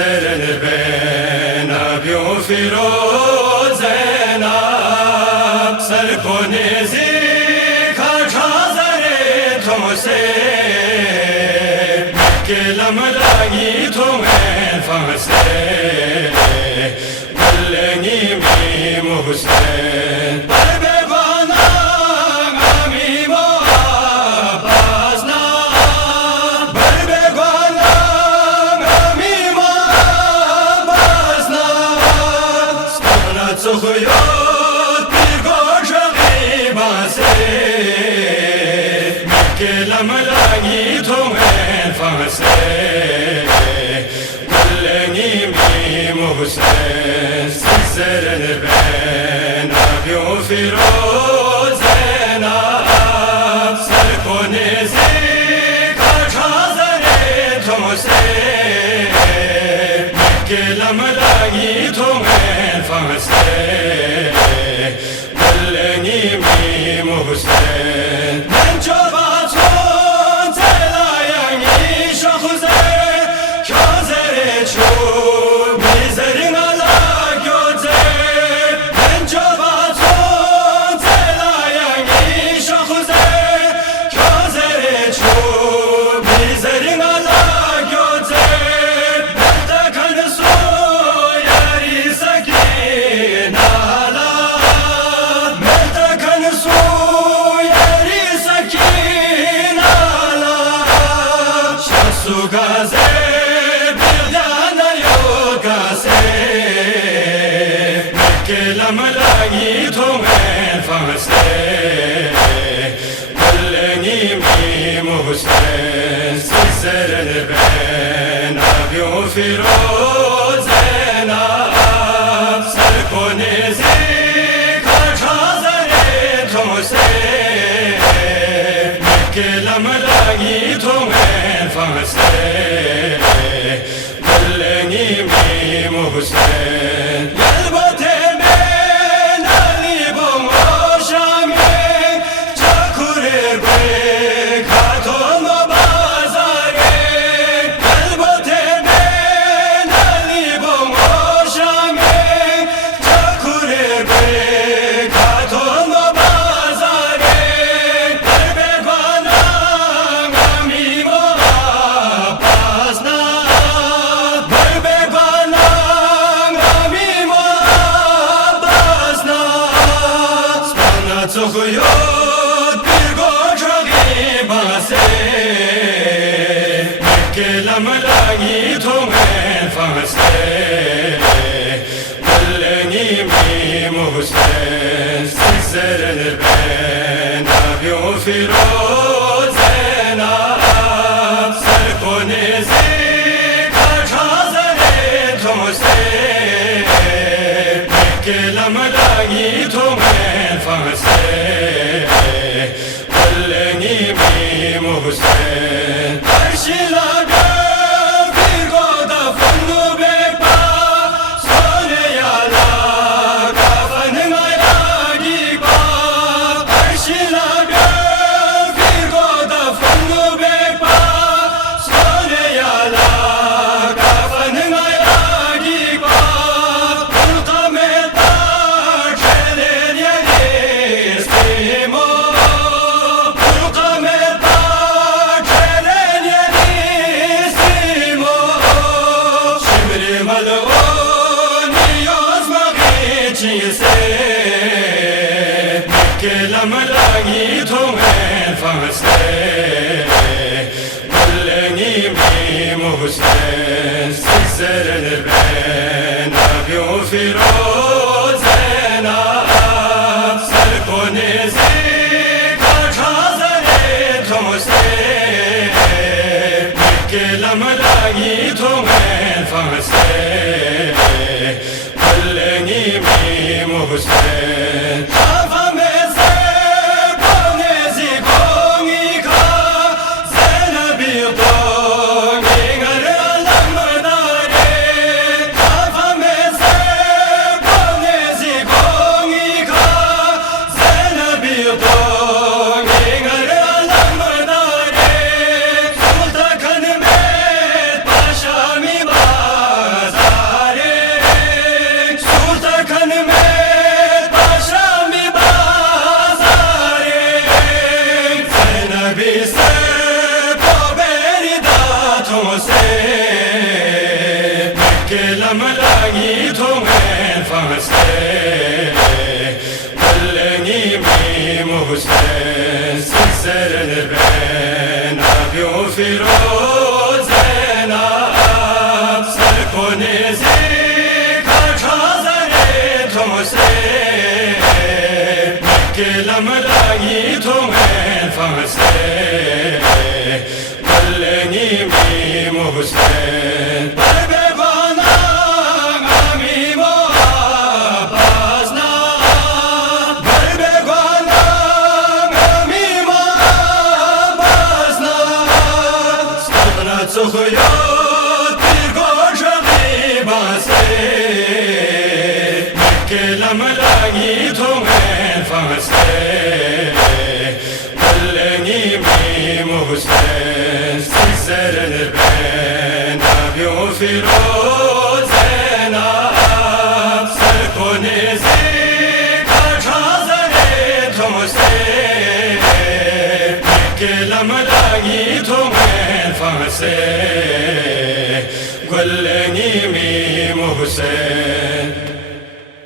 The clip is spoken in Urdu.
سرن بین ابیوں فیروز ناب سر کو نیزی کھاچھا زرے تم سے کہ لم لگی تمہیں فانسے گلنگی می محسن پر بیگانا غمی و آبازنا پر بیگانا غمی و آبازنا ستانت سخیات پیرگوش غیبا سے کہ لم لگی تمہیں فانسے گلنگی می محسن سرن بین ابیوں فیروز ناب سر کو نیزی کھاچھا زرے تم سے کہ لم لگی تمہیں فانسے گلنگی می محسن من چوباتون تلایانگی شخوزه کازره چوب میزرین علا گوزه من چوباتون تلایانگی شخوزه کازره چوب میزرین علا گوزه بلتکن سو یاری سکین علا بلتکن سو یاری سکین علا شخصو گازه لم لگی تمہیں فانسے گلنگی می محسن سرن بین ابیوں فیروز ناب سر کو نیزی کھاچھا زرے تم سے کہ لم لگی تمہیں فانسے گلنگی می محسن سخیات پیرگوش غیبا سے کہ لم لگی تمہیں فانسے گلنگی می محسن سرن بین ابیوں فیروز ناب سر کو نیزی کھاچھا زرے تم سے کہ لم لگی تمہیں فانسے گلنگی می محسن ارشلا کہ لم لگی تمہیں فانسے گلنگی می محسن سرن بین ابیوں فیروز ناب سر کو نیزی کھاچھا زرے تم سے کہ لم لگی تمہیں فانسے گلنگی می محسن Zena bir dağ, بيسه بابري داتو سه مكلم لاغي تومن فاسه بلغي مي محسن سسرن بن ابيو فيروزنا سركونزي كاچازره توسه مكلم لاغي تومن فاسه بلغي مي محسن سخيا